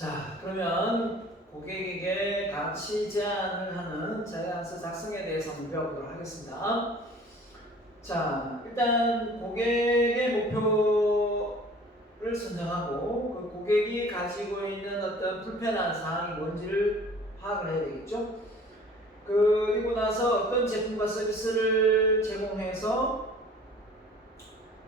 자, 그러면 고객에게 가치 제안을 하는 제안서 작성에 대해서 배워보도록 하겠습니다. 자, 일단 고객의 목표를 선정하고 그 고객이 가지고 있는 어떤 불편한 사항이 뭔지를 파악을 해야 되겠죠. 그리고 나서 어떤 제품과 서비스를 제공해서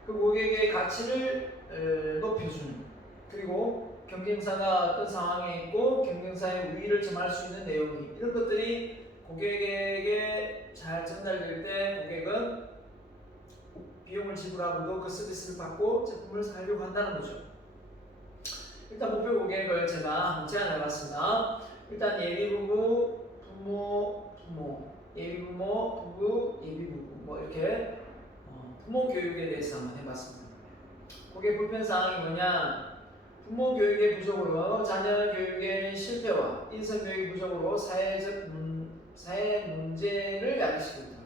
그 고객의 가치를 에, 높여주는 그리고 경쟁사가 어떤 상황에 있고 경쟁사의 우위를 점할 수 있는 내용이 이런 것들이 고객에게 잘 전달될 때 고객은 비용을 지불하고도 그 서비스를 받고 제품을 사려고 한다는 거죠. 일단 목표 고객을 제가 제안해봤습니다. 일단 예비 부부, 부모, 부모, 예비 부모, 부부, 예비 부부 뭐 이렇게 어, 부모 교육에 대해서 한번 해봤습니다. 고객 불편 사항이 뭐냐? 부모 교육의 부족으로 자녀 교육의 실패와 인성 교육의 부족으로 사회적 문, 사회 문제를 야기시킨다.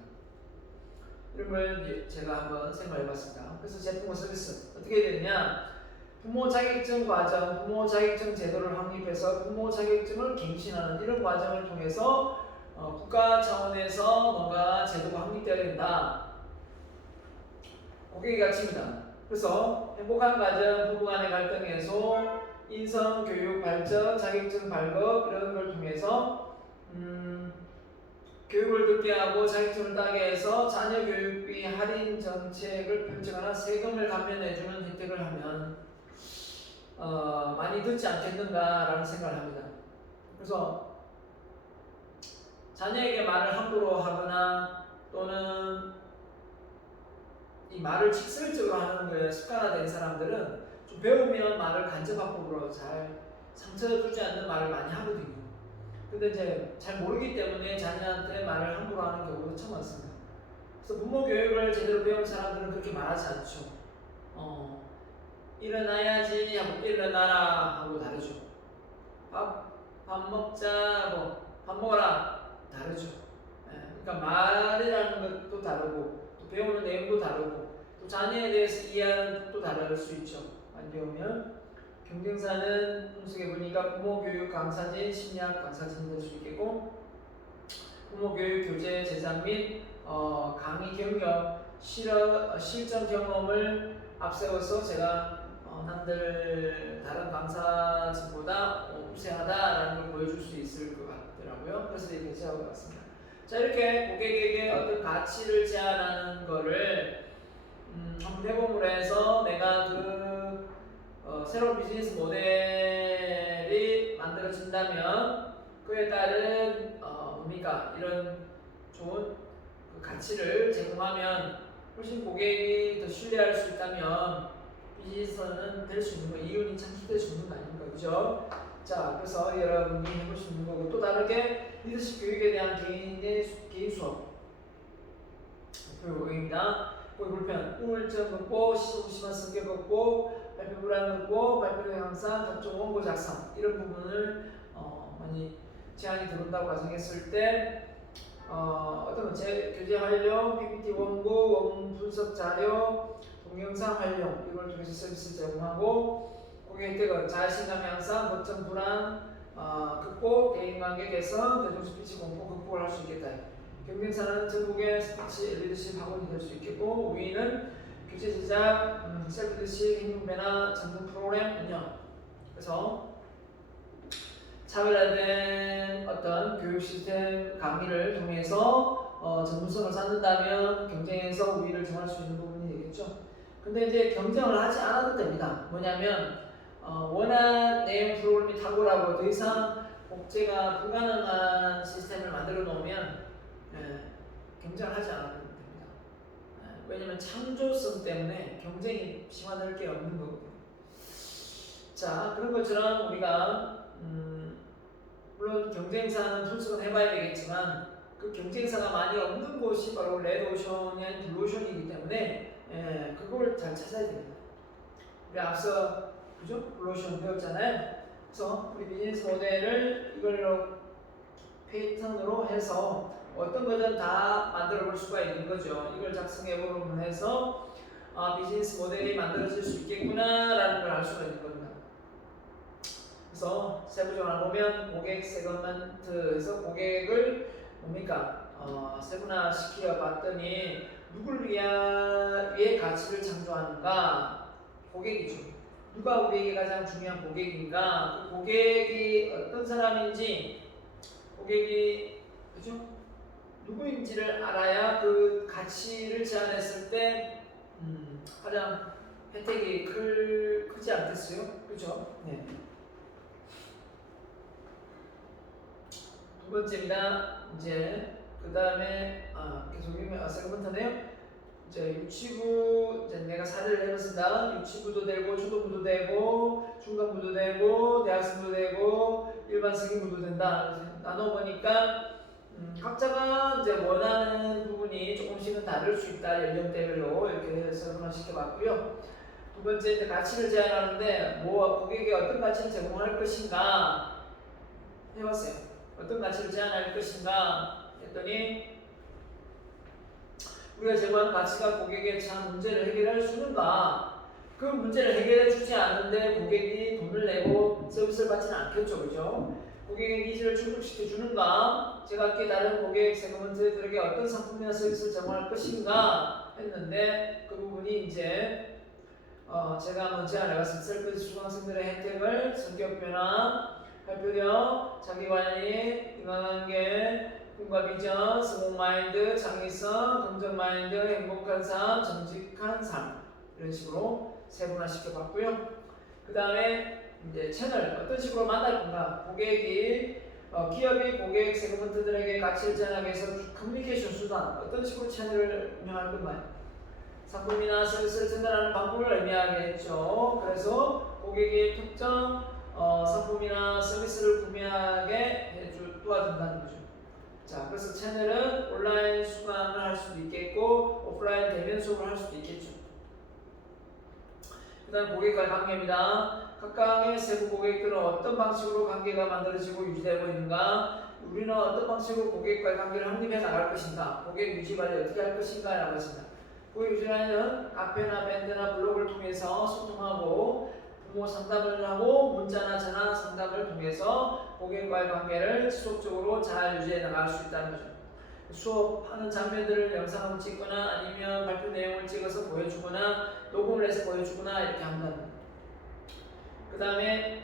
이런 걸 제가 한번 생각해봤습니다. 그래서 제품과 서비스 어떻게 되느냐? 부모 자격증 과정, 부모 자격증 제도를 확립해서 부모 자격증을 갱신하는 이런 과정을 통해서 어, 국가 차원에서 뭔가 제도가 확립되어야 된다. 고객의 가치입니다. 그래서 행복한 가정, 부부 간의 갈등 해소, 인성 교육 발전, 자격증 발급 이런 걸 통해서 음, 교육을 듣게 하고 자격증을 따게 해서 자녀 교육비 할인 정책을 펼치거나 세금을 감면해주는 혜택을 하면 어, 많이 듣지 않겠는가라는 생각을 합니다. 그래서 자녀에게 말을 함부로 하거나 또는 이 말을 직설적으로 하는 거에 습관화된 사람들은 좀 배우면 말을 간접화법으로 잘 상처 주지 않는 말을 많이 하거든요. 근데 이제 잘 모르기 때문에 자녀한테 말을 함부로 하는 경우도 참 많습니다. 그래서 부모 교육을 제대로 배운 사람들은 그렇게 말하지 않죠. 어, 일어나야지 하고 일어나라 하고 다르죠. 밥, 밥 먹자 하고 밥 먹어라 다르죠. 예, 그러니까 말이라는 것도 다르고 또 배우는 내용도 다르고 또 자녀에 대해서 이해하는 것도 다를 수 있죠. 안 배우면 경쟁사는 분석해 보니까 부모 교육 강사진, 심리학 강사진이 될수 있겠고 부모 교육 교재 제작 및 어, 강의 경력, 실어, 어, 실전 경험을 앞세워서 제가 어, 남들 다른 강사진보다 어, 우세하다라는 걸 보여줄 수 있을 것 같더라고요. 그래서 이렇게 제안을 왔습니다. 자 이렇게 고객에게 어떤 가치를 제안하는 거를 음, 해봄으로 해서 내가 그 어, 새로운 비즈니스 모델이 만들어진다면 그에 따른 어, 뭡니까 이런 좋은 그 가치를 제공하면 훨씬 고객이 더 신뢰할 수 있다면 비즈니스는 될 수 있는 거 이윤이 창출될 수 있는 거 아닙니까 그죠? 자 그래서 여러분이 해볼 수 있는 거고 또 다르게 리더십 교육에 대한 개인의 수- 개인 수업 교육입니다. 불편, 우울증 극복, 시속 심한 성격 극복, 발표 불안 극복, 발표 향상, 각종 원고 작성 이런 부분을 어, 많이 제한이 들어온다고 가정했을 때 어, 어떤 제, 교재 활용, PPT 원고, 원 분석 자료, 동영상 활용 이걸 통해서 서비스 제공하고 고객 혜택은 자신감 향상, 거점 불안 어, 극복, 대인관계 개선, 대중 스피치 공포 극복을 할 수 있겠다. 경쟁사는 전국의 스피치 리더십 학원이 될 수 있겠고 우위는 교재 제작, 음, 셀프 리더십, 행동배나 전문 프로그램 운영. 그래서 차별화된 어떤 교육 시스템 강의를 통해서 어, 전문성을 쌓는다면 경쟁에서 우위를 정할 수 있는 부분이 되겠죠. 근데 이제 경쟁을 하지 않아도 됩니다. 뭐냐면 어, 원한 내용 프로그램이 탁월하고 더 이상 복제가 불가능한 시스템을 만들어 놓으면 예, 경쟁을 하지 않아도 됩니다. 예, 왜냐면 창조성 때문에 경쟁이 심화될 게 없는 거거든요. 자, 그런 것처럼 우리가 음, 물론 경쟁사는 분석은 해봐야 되겠지만 그 경쟁사가 많이 없는 곳이 바로 레드오션이 블루오션이기 때문에 예, 그걸 잘 찾아야 됩니다. 우리 앞서 그죠? 블루오션 배웠잖아요. 그래서 우리 비즈니스 모델을 이걸로 패턴으로 해서 어떤 거든 다 만들어 볼 수가 있는 거죠. 이걸 작성해 보면 해서 아, 비즈니스 모델이 만들어질 수 있겠구나라는 걸 알 수가 있는 겁니다. 그래서 세부적으로 보면 고객 세그먼트에서 고객을 뭡니까 어, 세분화 시켜 봤더니 누굴 위하, 위해 가치를 창조하는가 고객이죠. 누가 우리에게 가장 중요한 고객인가? 그 고객이 어떤 사람인지 고객이 그죠? 누구인지를 알아야 그 가치를 제안했을 때 음, 가장 혜택이 클, 크지 않겠어요? 그죠? 네. 두 번째입니다. 이제 그 다음에 아 계속 읽으면 아 세컨부터네요. 이제 유치부 이제 내가 사례를 해봤습니다. 유치부도 되고 초등부도 되고 중간부도 되고 대학생부도 되고 일반 성인부도 된다. 그래서 나눠 보니까 음, 각자가 이제 원하는 부분이 조금씩은 다를 수 있다 연령대별로 이렇게 설명을 시켜봤고요. 두 번째 이제 가치를 제안하는데 뭐 고객이 어떤 가치를 제공할 것인가 해봤어요. 어떤 가치를 제안할 것인가 했더니 우리가 제공하는 가치가 고객의 참 문제를 해결할 수 있는가? 그 문제를 해결해 주지 않는데 고객이 돈을 내고 서비스를 받지는 않겠죠, 그죠? 고객의 니즈를 충족시켜 주는가? 제가 함께 다른 고객 세그먼트들에게 어떤 상품이나 서비스를 제공할 것인가 했는데 그 부분이 이제 어, 제가 한번 제안해봤습니다. 셀프 수강생들의 혜택을 성격 변화, 발표력, 자기관리, 인간관계, 꿈과 비전, 성공 마인드, 창의성, 긍정 마인드, 행복한 삶, 정직한 삶 이런 식으로 세분화시켜 봤고요. 그 다음에 이제 채널 어떤 식으로 만날 건가? 고객이 어, 기업이 고객 세그먼트들에게 가치를 제안하기 위해서 커뮤니케이션 수단 어떤 식으로 채널을 운영할 건가요? 상품이나 서비스를 전달하는 방법을 의미하겠죠. 그래서 고객이 특정 어, 상품이나 서비스를 구매하게 해주 도와준다는 거죠. 자, 그래서 채널은 온라인 수강을 할 수도 있겠고 오프라인 대면 수업을 할 수도 있겠죠. 그다음 고객과의 관계입니다. 각각의 세부 고객들은 어떤 방식으로 관계가 만들어지고 유지되고 있는가? 우리는 어떤 방식으로 고객과의 관계를 확립해 나갈 것인가? 고객 유지 관리 어떻게 할 것인가? 라고 했습니다. 고객 유지관리는 카페나 밴드나 블로그를 통해서 소통하고 부모 상담을 하고 문자나 전화 상담을 통해서 고객과의 관계를 지속적으로 잘 유지해 나갈 수 있다는 거죠. 수업하는 장면들을 영상으로 찍거나 아니면 발표 내용을 찍어서 보여주거나 녹음을 해서 보여주거나 이렇게 한다는 거예요. 그 다음에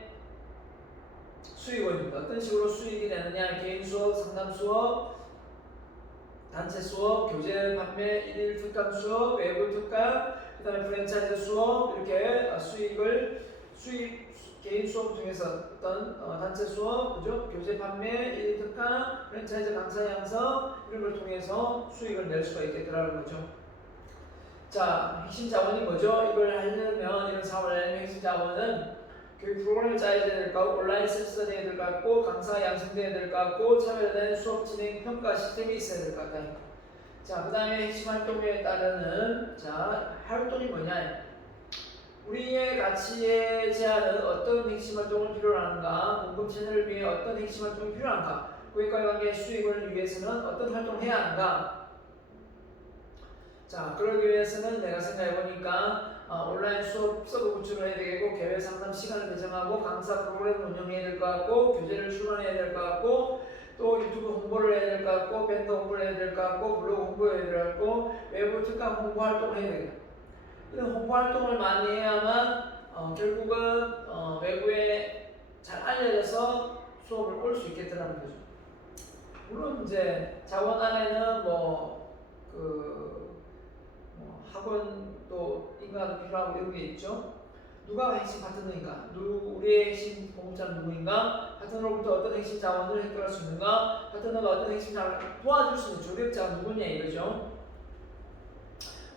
수익원입니다. 어떤 식으로 수익이 되느냐 개인 수업, 상담 수업, 단체 수업, 교재 판매, 일일 특강 수업, 외부 특강, 그 다음에 프랜차이즈 수업 이렇게 수익을 수익 개인 수업 중에서 어떤 어, 단체 수업, 그죠? 교재 판매, 일일 특강, 프랜차이즈 강사 양성 이런 걸 통해서 수익을 낼 수가 있겠더라는 거죠. 자, 핵심 자원이 뭐죠? 이걸 하려면 이런 사업을 하려면 핵심 자원은 교육 프로그램을 짜야 될것 같고 온라인 센서가 돼야 될것 같고 강사 양성돼야 될것 같고 차별화된 수업 진행 평가 시스템이 있어야 될 것 같아요. 자, 그 다음에 핵심 활동에 따르는 자 활동이 뭐냐? 우리의 가치의 제안은 어떤 핵심 활동을 필요로 하는가? 공급 채널을 위해 어떤 핵심 활동이 필요한가? 고객과의 관계 수익을 위해서는 어떤 활동을 해야 하는가? 자, 그러기 위해서는 내가 생각해 보니까 어, 온라인 수업 서브 구축을 해야 되겠고 개별 상담 시간을 배정하고 강사 프로그램을 운영해야 될 것 같고 교재를 출간해야 될 것 같고 또 유튜브 홍보를 해야 될 것 같고 밴드 홍보를 해야 될 것 같고 블로그 홍보해야 될 것 같고 외부 특강 홍보 활동을 해야 되겠다. 이런 홍보 활동을 많이 해야만 어, 결국은 어, 외부에 잘 알려져서 수업을 올 수 있겠더라는 거죠. 물론 이제 자원 안에는 뭐그 뭐 학원도 인가도 필요하고 이런 게 있죠. 누가 핵심 파트너인가? 누 우리의 핵심 공급자는 누구인가? 파트너로부터 어떤 핵심 자원을 획득할 수 있는가? 파트너가 어떤 핵심 자원을 도와줄 수 있는 조력자가 누구냐 이거죠.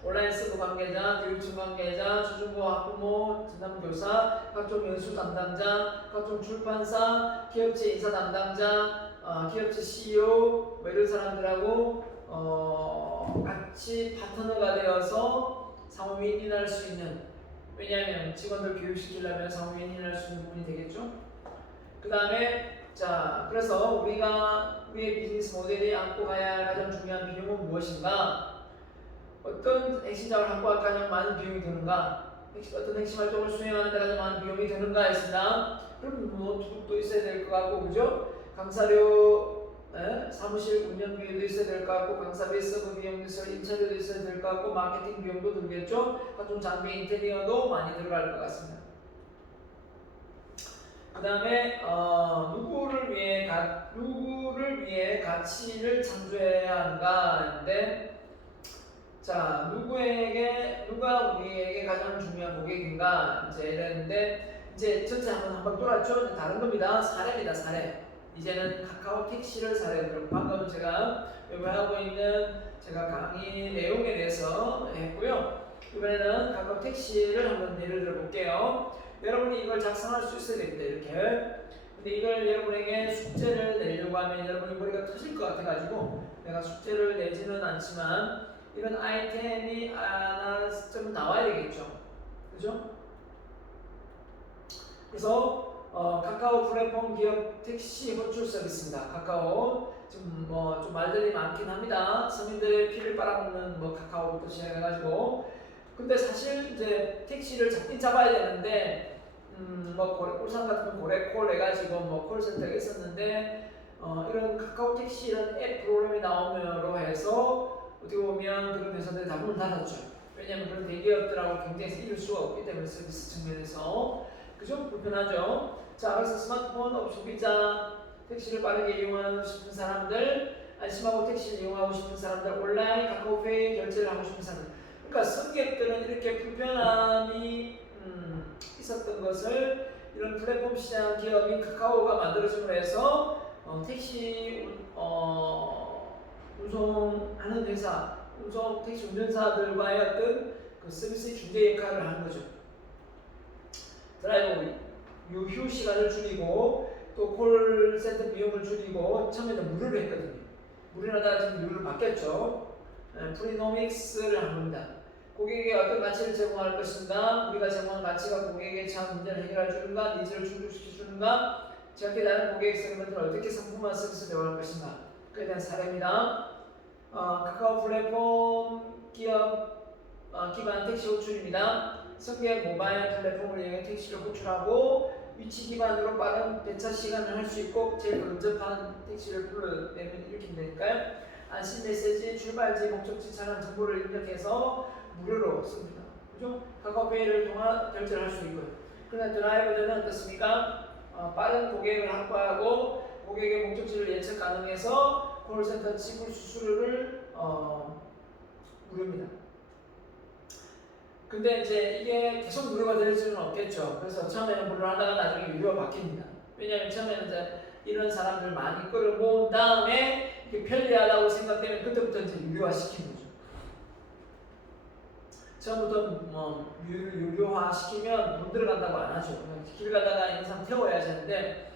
온라인 서브 관계자, 교육청 관계자, 초중고 학부모, 전담교사, 각종 연수 담당자, 각종 출판사, 기업체 인사 담당자, 어, 기업체 CEO 뭐 이런 사람들하고 어, 같이 파트너가 되어서 상호 윈윈할 수 있는 왜냐하면 직원들 교육시키려면 상호 윈윈할 수 있는 부분이 되겠죠. 그 다음에 자 그래서 우리가 우리의 비즈니스 모델이 안고 가야 할 가장 중요한 비용은 무엇인가? 어떤 핵심 자원을 확보할 가장 많은 비용이 드는가? 어떤 핵심 활동을 수행하는 데 가장 비용이 드는가 했습니다. 그럼 뭐 노트북도 있어야 될 것 같고 그죠? 강사료 예? 사무실 운영 비용도 있어야 될 것 같고 강사비 서브 비용도 있어야 인차료도 있어야 될 것 같고 마케팅 비용도 들겠죠? 각종 장비 인테리어도 많이 들어갈 것 같습니다. 그 다음에 어, 누구를 위해 가, 누구를 위해 가치를 창조해야 하는가 하는데 자 누구에게 누가 우리에게 가장 중요한 고객인가 이제 이랬는데 이제 전체 한번 한번 돌았죠 다른 겁니다 사례입니다 사례 이제는 카카오 택시를 사례로 방금 제가 여기 하고 있는 제가 강의 내용에 대해서 했고요 이번에는 카카오 택시를 한번 예를 들어 볼게요 여러분이 이걸 작성할 수 있어야 됩니다. 이렇게. 근데 이걸 여러분에게 숙제를 내려고 하면 여러분이 머리가 터질 것 같아가지고 내가 숙제를 내지는 않지만 이런 아이템이 하나 좀 나와야 되겠죠. 그죠? 그래서 어, 카카오 플랫폼 기업 택시 호출 서비스입니다. 카카오 지금 뭐좀 말들이 많긴 합니다. 서민들의 피를 빨아먹는 뭐 카카오부터 시작해가지고 근데 사실 이제 택시를 잡긴 잡아야 되는데 음뭐 울산 같은 고래콜 해가지고 뭐 콜센터가 있었는데 어 이런 카카오 택시 이런 앱 프로그램이 나오면로 해서 어떻게 보면 그런 회사들이 다 문을 닫았죠. 왜냐하면 그런 대기업들하고 경쟁에서 이길 수가 없기 때문에 서비스 측면에서 그죠 불편하죠. 자 그래서 스마트폰 없소비자 택시를 빠르게 이용하고 싶은 사람들 안심하고 택시를 이용하고 싶은 사람들 온라인 카카오페이 결제를 하고 싶은 사람들 그러니까 승객들은 이렇게 불편함이 음, 있었던 것을 이런 플랫폼 시장 기업인 카카오가 만들어줌으로 해서 어, 택시 운- 어, 운송하는 회사, 운송 택시 운전사들과의 어떤 그 서비스 중재 역할을 하는 거죠. 드라이버 유휴 시간을 줄이고 또 콜센터 비용을 줄이고 처음에는 무료로 했거든요. 하다가 지금 유료로 바뀌었죠. 예, 프리노믹스를 한 겁니다. 고객에게 어떤 가치를 제공할 것인가, 우리가 제공한 가치가 고객의 참 문제를 해결해 주는가, 니즈를 충족시켜 주는가, 제각기 다른 고객 세그먼트를 어떻게 상품화 서비스 대화할 것인가, 그에 대한 사례입니다. 어, 카카오 플랫폼 기업 어, 기반 택시 호출입니다. 성격 모바일 플랫폼을 이용해 택시를 호출하고 위치 기반으로 빠른 배차 시간을 할 수 있고 제일 근접한 택시를 불러내면 이렇게 되니까요. 안심 메시지, 출발지, 목적지 차량 정보를 입력해서 무료로 씁니다. 그죠? 카카오페이를 통한 결제를 할 수 있고요. 그러나 드라이버들은 어떻습니까? 어, 빠른 고객을 확보하고 고객의 목적지를 예측 가능해서 콜센터 지불 수수료를 어, 무료입니다. 근데 이제 이게 계속 무료가 될 수는 없겠죠. 그래서 처음에는 무료로 하다가 나중에 유료가 바뀝니다. 왜냐하면 처음에는 이제 이런 사람들 많이 끌어모은 다음에 편리하다고 생각되면 그때부터 이제 유료화 시키는 거죠. 처음부터 뭐 유, 유료화 시키면 돈 들어간다고 안 하죠. 길 가다가 인상 태워야지 하는데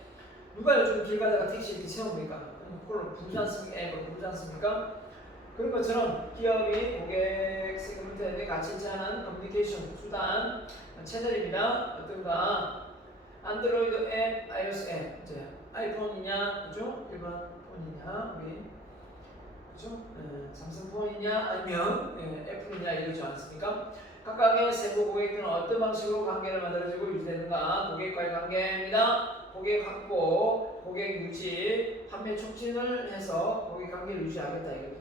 누가 요즘 길 가다가 택시 이렇게 세웁니까? 그걸 부르지 않습니까? 부르지 않습니까? 그런 것처럼 기업이 고객 세그먼트에 가치 있지 않은 커뮤니케이션 수단 채널입니다. 어떤가? 안드로이드 앱, iOS 앱, 이제 아이폰이냐, 그죠? 일반 폰이냐, 우리 그죠? 예, 삼성 폰이냐, 아니면 예, 애플이냐 이러지 않습니까? 각각의 세부 고객들은 어떤 방식으로 관계를 만들어지고 유지되는가? 고객과의 관계입니다. 고객 확보, 고객 유지, 판매 촉진을 해서 고객 관계를 유지하겠다 이거죠.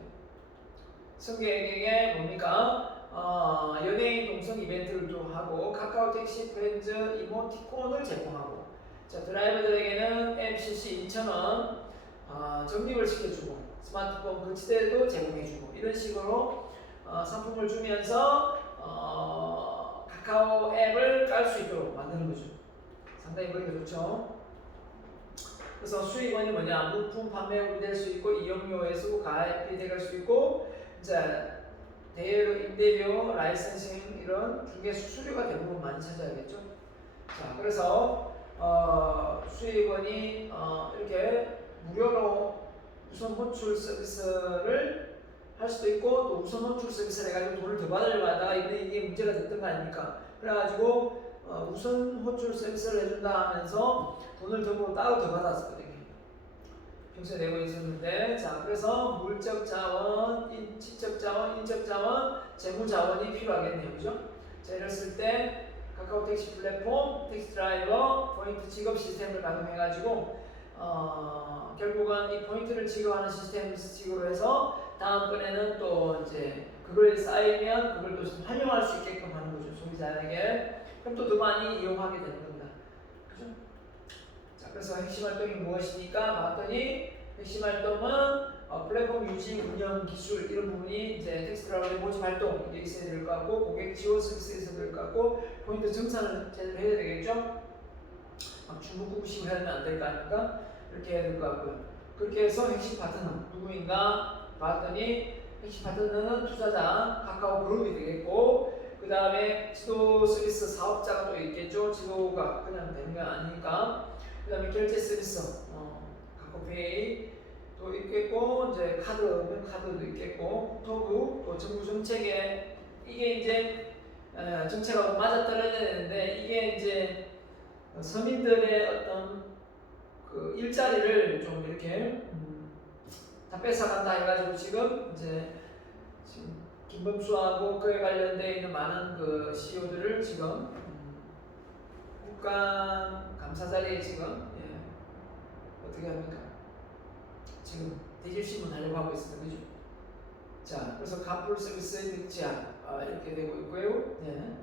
승객에게 뭡니까? 어, 연예인 동성 이벤트를 또 하고 카카오 택시 프렌즈 이모티콘을 제공하고 자 드라이버들에게는 MCC 2,000원 어, 적립을 시켜주고 스마트폰 거치대도 제공해주고 이런 식으로 어, 상품을 주면서 어, 카카오 앱을 깔 수 있도록 만드는 거죠. 상당히 머리가 좋죠. 그래서 수익원이 뭐냐 물품 판매업이 될 수 있고 이용료에서 가입이 될수 있고 이제 대여료, 임대료, 라이센싱 이런 중개 수수료가 대부분 많이 찾아야겠죠. 자, 그래서 어, 수익원이 어, 이렇게 무료로 우선 호출 서비스를 할 수도 있고 또 우선 호출 서비스를 해가지고 돈을 더 받으려고 하다가 이번에 이게 문제가 됐던 거 아닙니까? 그래가지고 어, 우선 호출 서비스를 해준다 하면서 돈을 더 따로 더 받았거든요. 내고 있었는데 자 그래서 물적 자원, 인, 지적 자원, 인적 자원, 재무 자원이 필요하겠네요, 그죠? 자 이랬을 때 카카오 택시 플랫폼, 택시 드라이버, 포인트 지급 시스템을 가동해가지고 어, 결국은 이 포인트를 지급하는 시스템 식으로 해서 다음번에는 또 이제 그걸 쌓이면 그걸 또 활용할 수 있게끔 하는 거죠 소비자에게 그럼 또더 많이 이용하게 되는 겁니다. 그래서 핵심 활동이 무엇이니까 봤더니 핵심 활동은 어, 플랫폼 유지, 운영, 기술 이런 부분이 이제 텍스트라운드 모집 활동 이게 있어야 될 것 같고 고객 지원 서비스 있어야 될것 같고 포인트 정산을 제대로 해야 되겠죠? 막 중국국식 하면 안 될 거 아닙니까? 이렇게 해야 될 것 같고요. 그렇게 해서 핵심 파트너 누구인가 봤더니 핵심 파트너는 투자자 카카오 그룹이 되겠고 그 다음에 지도 서비스 사업자가 또 있겠죠. 지도가 그냥 되는 건 아니니까 그 다음에 결제 서비스 어, 카카오페이 또 있겠고 이제 카드는 카드도 있겠고 토그 또 정부 정책에 이게 이제 에, 정책하고 맞아 떨어져야 되는데 이게 이제 서민들의 어떤 그 일자리를 좀 이렇게 음, 다 뺏어간다 해가지고 지금 이제 지금 김범수하고 그에 관련돼 있는 많은 그 CEO들을 지금 음, 국감 감사 자리에 지금 예, 어떻게 합니까? 지금 대질신문 하려고 하고 있습니다. 그죠? 자, 그래서 카풀 서비스의 득지야 아, 이렇게 되고 있고요. 예.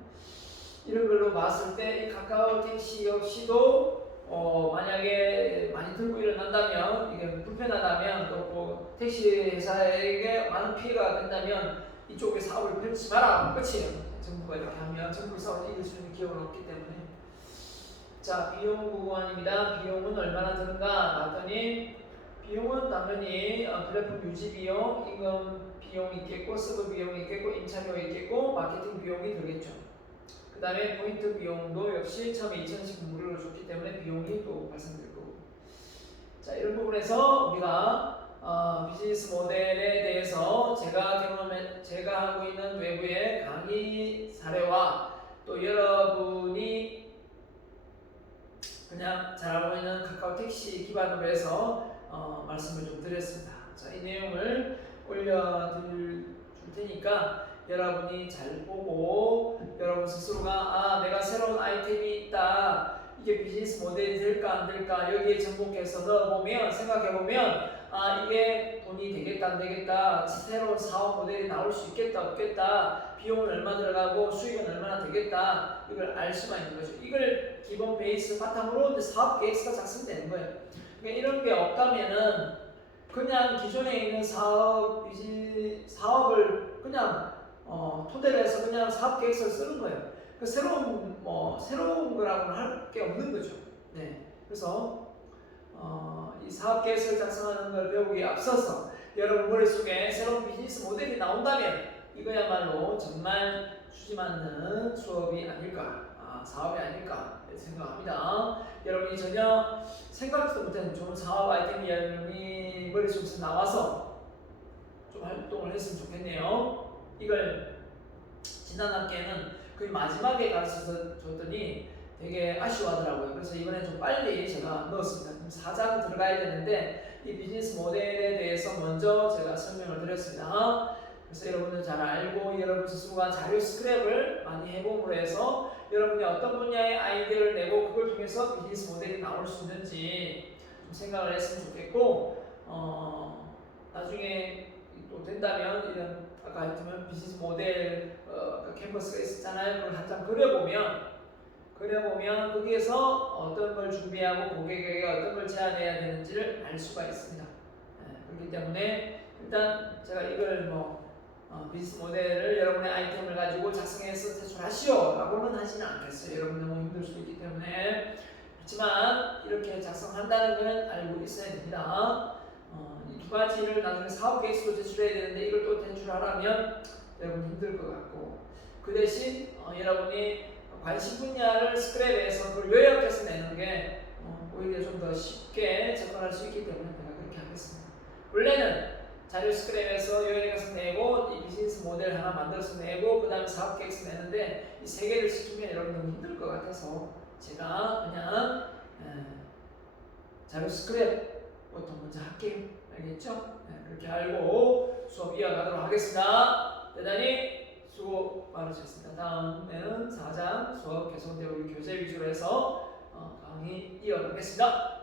이런 걸로 봤을 때이 카카오 택시 역시도 어, 만약에 많이 들고 일어난다면 이게 불편하다면 또 뭐 택시 회사에게 많은 피해가 된다면 이쪽에 사업을 펼치지 마라 끝이에요. 정부가 이렇게 하면 정부 사업을 이길 수 있는 기업은 없기 때문에 자 비용 구간입니다. 비용은 얼마나 드는가 봤더니 비용은 당연히 어, 플랫폼 유지 비용, 임금 비용이 있겠고 서브 비용이 있겠고 임차료 있겠고 마케팅 비용이 들겠죠. 그 다음에 포인트 비용도 역시 처음에 2천씩 무료로 줬기 때문에 비용이 또 발생될 거고. 자 이런 부분에서 우리가 어, 비즈니스 모델에 대해서 제가 경험해 제가 하고 있는 외부의 강의 사례와 또 여러분이 그냥 잘 알고 있는 카카오 택시 기반으로 해서 어, 말씀을 좀 드렸습니다. 자, 이 내용을 올려드릴 줄 테니까 여러분이 잘 보고 여러분 스스로가 아 내가 새로운 아이템이 있다 이게 비즈니스 모델이 될까 안 될까 여기에 접목해서 넣어보면 생각해보면 아 이게 돈이 되겠다 안 되겠다 새로운 사업 모델이 나올 수 있겠다 없겠다 비용은 얼마 들어가고 수익은 얼마나 되겠다 이걸 알 수가 있는 거죠 이걸 기본 베이스 바탕으로 이제 사업 계획서가 작성되는 거예요 그러니까 이런 게 없다면은 그냥 기존에 있는 사업 사업을 그냥 어, 토대로 해서 그냥 사업 계획서를 쓰는 거예요. 그 새로운 뭐 새로운 거라고는 할 게 없는 거죠. 네. 그래서 어, 이 사업 계획서를 작성하는 걸 배우기에 앞서서 여러분 머릿속에 새로운 비즈니스 모델이 나온다면 이거야말로 정말 맞는 수업이 아닐까, 아, 사업이 아닐까 생각합니다. 여러분이 전혀 생각지도 못한 좋은 사업 아이템이 여러분이 머릿속에서 나와서 좀 활동을 했으면 좋겠네요. 이걸 지난 학기에는 거의 마지막에 가르쳐서 줬더니 되게 아쉬워하더라고요. 그래서 이번에 좀 빨리 제가 넣었습니다. 좀 사장 들어가야 되는데 이 비즈니스 모델에 대해서 먼저 제가 설명을 드렸습니다. 그래서 여러분들 잘 알고 여러분 스스로가 자료 스크랩을 많이 해봄으로 해서 여러분이 어떤 분야의 아이디어를 내고 그걸 통해서 비즈니스 모델이 나올 수 있는지 좀 생각을 했으면 좋겠고 어, 나중에 또 된다면 이런 아까 했지만 비즈니스 모델 어, 그 캔버스가 있었잖아요. 그걸 한장 그려보면 그려보면 거기에서 어떤 걸 준비하고 고객에게 어떤 걸 제안해야 되는지를 알 수가 있습니다. 예, 그렇기 때문에 일단 제가 이걸 뭐 어, 비즈니스 모델을 여러분의 아이템을 가지고 작성해서 제출하시오라고는 하지는 않겠어요. 여러분 너무 힘들 수 있기 때문에 그렇지만 이렇게 작성한다는 건 알고 있어야 됩니다. 어, 이두 가지를 나중에 사업 계획서로 제출해야 되는데 이걸 또 제출하려면 여러분 힘들 것 같고 그 대신 어, 여러분이 관심 분야를 스크랩해서 그걸 요약해서 내는 게 어, 오히려 좀 더 쉽게 접근할 수 있기 때문에 제가 그렇게 하겠습니다. 원래는 자료 스크랩에서 요약해서 내고 이 비즈니스 모델 하나 만들어서 내고 그 다음에 사업 계획서 내는데 이 세 개를 시키면 여러분 너무 힘들 것 같아서 제가 그냥 에, 자료 스크랩부터 먼저 할게요. 알겠죠? 네, 그렇게 알고 수업 이어가도록 하겠습니다. 대단히 수고 많으셨습니다. 다음에는 4장 수업 계속되고 우리 교재 위주로 해서 어, 강의 이어가겠습니다.